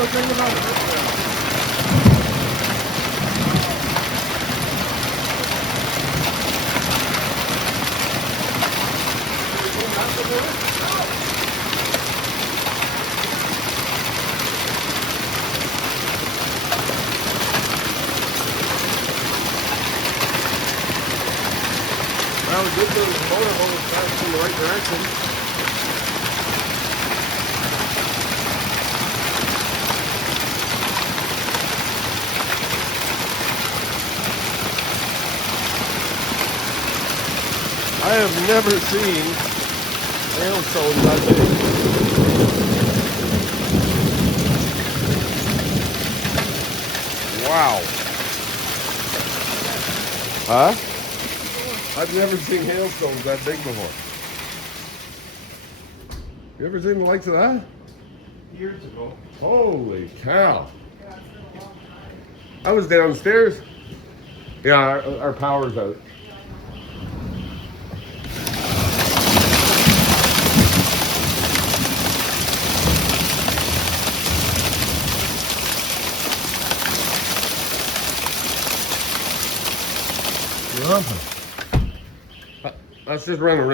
the thing about it. Well, the good news is the motorhome is passing in the right direction. I have never seen hailstones that big. Wow. Huh? I've never seen hailstones that big before. You ever seen the likes of that? Years ago. Holy cow. I was downstairs. Yeah, our power's out. Let's just run a